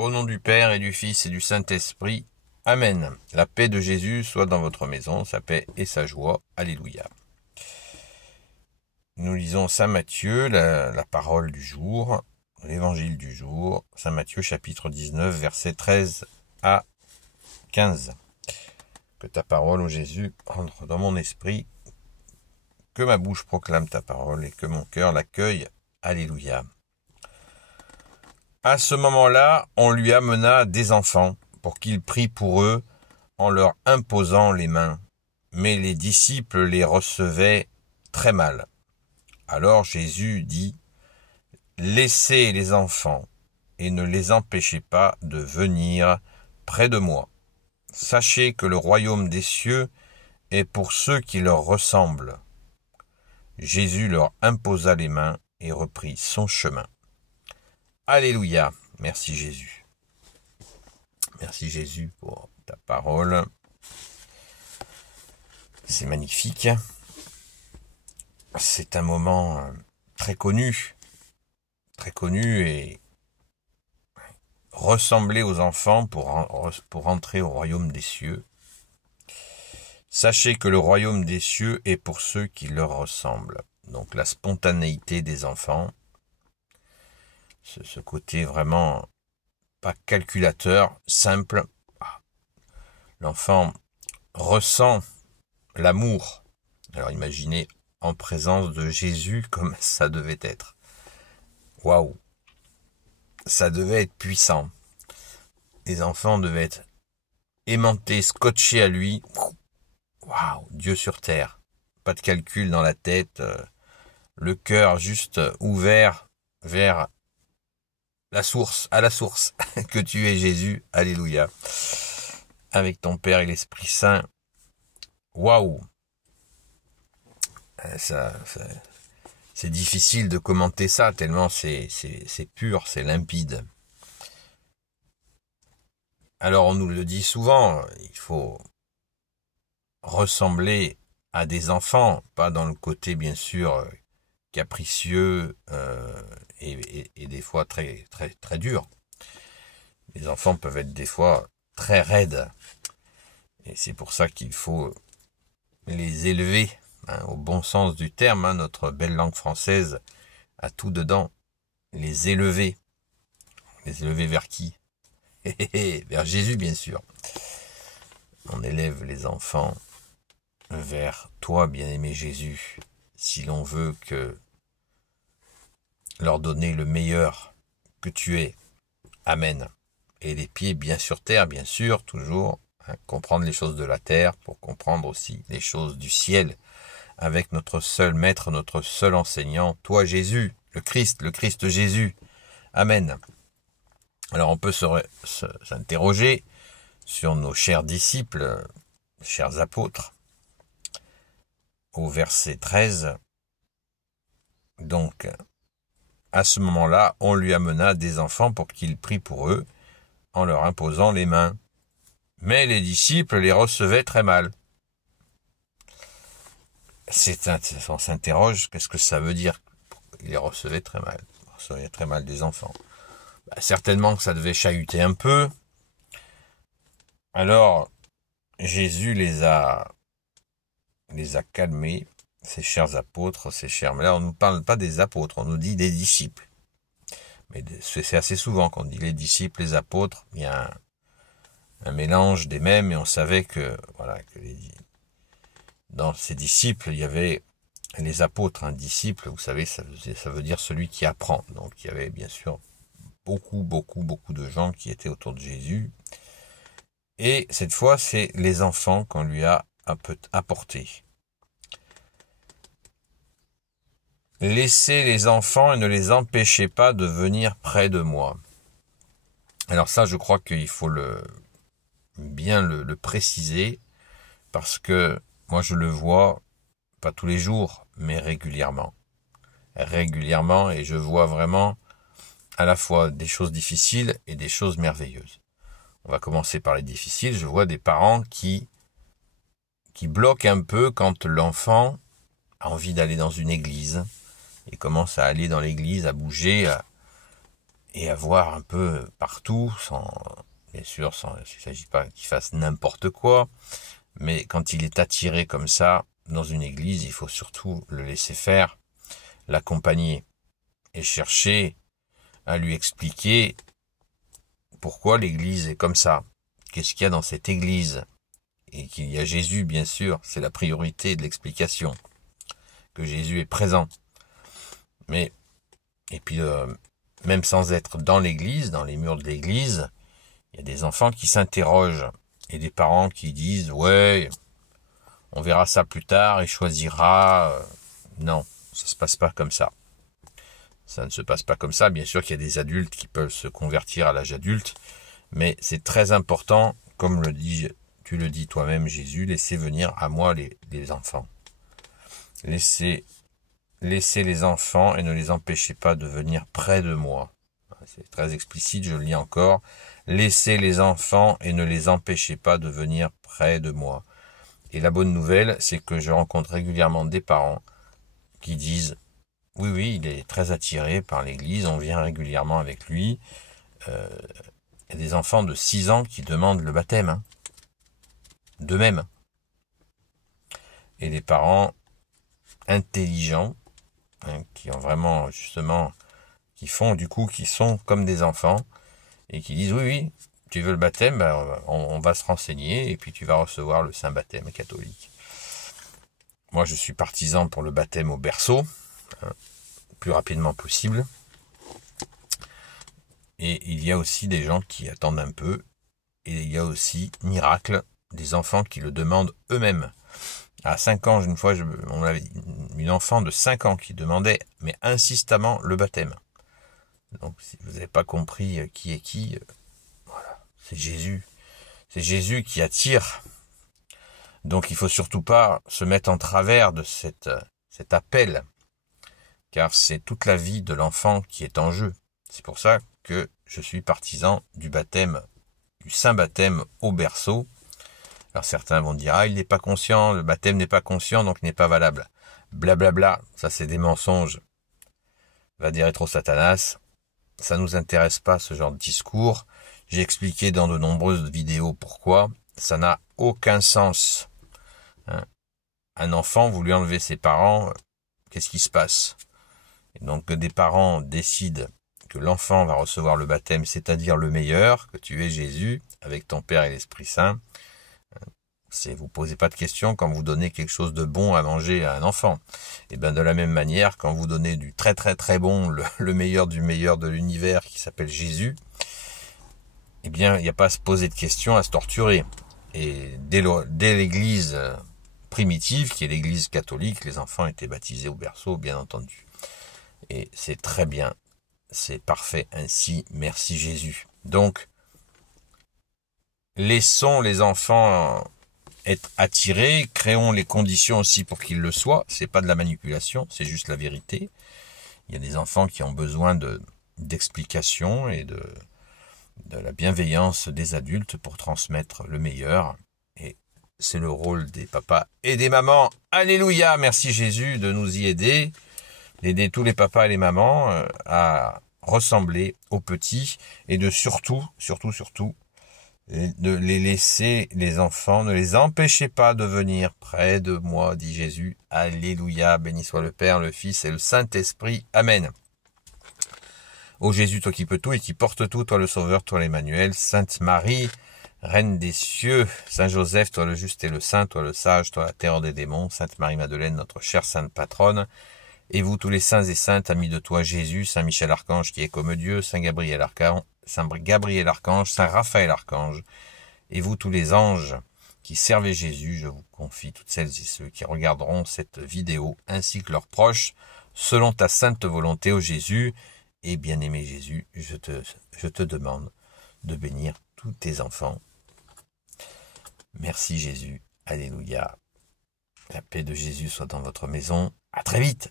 Au nom du Père et du Fils et du Saint-Esprit. Amen. La paix de Jésus soit dans votre maison, sa paix et sa joie. Alléluia. Nous lisons Saint Matthieu, la parole du jour, l'évangile du jour. Saint Matthieu chapitre 19, versets 13 à 15. Que ta parole, ô Jésus, entre dans mon esprit, que ma bouche proclame ta parole et que mon cœur l'accueille. Alléluia. À ce moment-là, on lui amena des enfants pour qu'il prie pour eux en leur imposant les mains. Mais les disciples les recevaient très mal. Alors Jésus dit, « Laissez les enfants et ne les empêchez pas de venir près de moi. Sachez que le royaume des cieux est pour ceux qui leur ressemblent. » Jésus leur imposa les mains et reprit son chemin. Alléluia. Merci Jésus. Merci Jésus pour ta parole. C'est magnifique. C'est un moment très connu et ressembler aux enfants pour entrer au royaume des cieux. Sachez que le royaume des cieux est pour ceux qui leur ressemblent. Donc la spontanéité des enfants, ce côté vraiment pas calculateur, simple. L'enfant ressent l'amour. Alors imaginez en présence de Jésus comme ça devait être. Waouh! Ça devait être puissant. Les enfants devaient être aimantés, scotchés à lui. Waouh! Dieu sur terre. Pas de calcul dans la tête. Le cœur juste ouvert vers à la source, que tu es Jésus, alléluia, avec ton Père et l'Esprit Saint, waouh, c'est difficile de commenter ça, tellement c'est pur, c'est limpide. Alors on nous le dit souvent, il faut ressembler à des enfants, pas dans le côté bien sûr capricieux et des fois très très très dur. Les enfants peuvent être des fois très raides et c'est pour ça qu'il faut les élever au bon sens du terme. Notre belle langue française a tout dedans. Les élever vers qui? Vers Jésus bien sûr. On élève les enfants vers toi, bien-aimé Jésus, si l'on veut leur donner le meilleur que tu es. Amen. Et les pieds bien sur terre, bien sûr, toujours. Comprendre les choses de la terre pour comprendre aussi les choses du ciel. Avec notre seul maître, notre seul enseignant, toi Jésus, le Christ Jésus. Amen. Alors on peut s'interroger sur nos chers disciples, chers apôtres. Au verset 13, donc, à ce moment-là, on lui amena des enfants pour qu'il prie pour eux, en leur imposant les mains. Mais les disciples les recevaient très mal. On s'interroge, qu'est-ce que ça veut dire? Ils les recevaient très mal. Ils recevaient très mal des enfants. Certainement que ça devait chahuter un peu. Alors, Jésus les a calmés, ces chers apôtres, mais là on ne nous parle pas des apôtres, on nous dit des disciples. Mais c'est assez souvent qu'on dit les disciples, les apôtres, il y a un mélange des mêmes, et on savait que dans ces disciples, il y avait les apôtres. Un disciple, vous savez, ça veut dire celui qui apprend. Donc il y avait bien sûr beaucoup de gens qui étaient autour de Jésus. Et cette fois, c'est les enfants qu'on lui a apportés. Laissez les enfants et ne les empêchez pas de venir près de moi. Alors ça, je crois qu'il faut bien le préciser, parce que moi je le vois, pas tous les jours, mais régulièrement. Et je vois vraiment à la fois des choses difficiles et des choses merveilleuses. On va commencer par les difficiles. Je vois des parents qui bloquent un peu quand l'enfant a envie d'aller dans une église et commence à aller dans l'église, à bouger, et à voir un peu partout, bien sûr, il ne s'agit pas qu'il fasse n'importe quoi, mais quand il est attiré comme ça dans une église, il faut surtout le laisser faire, l'accompagner et chercher à lui expliquer pourquoi l'église est comme ça, qu'est-ce qu'il y a dans cette église, et qu'il y a Jésus, bien sûr, c'est la priorité de l'explication, que Jésus est présent. Mais, et puis, même sans être dans l'église, dans les murs de l'église, il y a des enfants qui s'interrogent, et des parents qui disent, ouais, on verra ça plus tard, et choisira. Non, ça se passe pas comme ça. Ça ne se passe pas comme ça. Bien sûr qu'il y a des adultes qui peuvent se convertir à l'âge adulte, mais c'est très important, comme tu le dis toi-même, Jésus, laissez venir à moi les enfants. Laissez les enfants et ne les empêchez pas de venir près de moi. C'est très explicite, je le lis encore. Laissez les enfants et ne les empêchez pas de venir près de moi. Et la bonne nouvelle, c'est que je rencontre régulièrement des parents qui disent « Oui, il est très attiré par l'église, on vient régulièrement avec lui. » Il y a des enfants de 6 ans qui demandent le baptême, d'eux-mêmes. Et des parents intelligents, qui ont vraiment, justement, qui sont comme des enfants, et qui disent oui, tu veux le baptême, on va se renseigner, et puis tu vas recevoir le saint baptême catholique. Moi, je suis partisan pour le baptême au berceau, le plus rapidement possible. Et il y a aussi des gens qui attendent un peu, et il y a aussi, miracle, des enfants qui le demandent eux-mêmes. À 5 ans, une fois, on avait une enfant de 5 ans qui demandait, mais insistamment, le baptême. Donc, si vous n'avez pas compris qui est qui, voilà, c'est Jésus. C'est Jésus qui attire. Donc, il faut surtout pas se mettre en travers de cet appel, car c'est toute la vie de l'enfant qui est en jeu. C'est pour ça que je suis partisan du baptême, du saint baptême au berceau. Alors certains vont dire, il n'est pas conscient, le baptême n'est pas conscient, donc n'est pas valable. Blablabla, ça c'est des mensonges. Va dire rétro Satanas, ça nous intéresse pas ce genre de discours. J'ai expliqué dans de nombreuses vidéos pourquoi. Ça n'a aucun sens. Un enfant, vous lui enlevez ses parents, qu'est-ce qui se passe? Et donc que des parents décident que l'enfant va recevoir le baptême, c'est-à-dire le meilleur, que tu es Jésus, avec ton Père et l'Esprit Saint. Vous posez pas de questions quand vous donnez quelque chose de bon à manger à un enfant. Et bien de la même manière, quand vous donnez du très très très bon, le meilleur du meilleur de l'univers qui s'appelle Jésus, eh bien il n'y a pas à se poser de questions, à se torturer. Et dès l'église primitive, qui est l'église catholique, les enfants étaient baptisés au berceau, bien entendu. Et c'est très bien, c'est parfait ainsi, merci Jésus. Donc, laissons les enfants être attirés, créons les conditions aussi pour qu'ils le soient. C'est pas de la manipulation, c'est juste la vérité. Il y a des enfants qui ont besoin d'explications et de la bienveillance des adultes pour transmettre le meilleur. Et c'est le rôle des papas et des mamans. Alléluia, merci Jésus de nous y aider, d'aider tous les papas et les mamans à ressembler aux petits et de surtout, de les laisser, les enfants, ne les empêchez pas de venir près de moi, dit Jésus. Alléluia, béni soit le Père, le Fils et le Saint-Esprit. Amen. Ô Jésus, toi qui peux tout et qui porte tout, toi le Sauveur, toi l'Emmanuel, Sainte Marie, Reine des cieux, Saint Joseph, toi le juste et le saint, toi le sage, toi la terreur des démons, Sainte Marie-Madeleine, notre chère Sainte Patronne, et vous tous les saints et saintes, amis de toi Jésus, Saint Michel Archange qui est comme Dieu, Saint Gabriel Archange, Saint Raphaël Archange, et vous tous les anges qui servez Jésus, je vous confie toutes celles et ceux qui regarderont cette vidéo, ainsi que leurs proches, selon ta sainte volonté, ô Jésus, et bien-aimé Jésus, je te demande de bénir tous tes enfants. Merci Jésus, alléluia. La paix de Jésus soit dans votre maison. À très vite.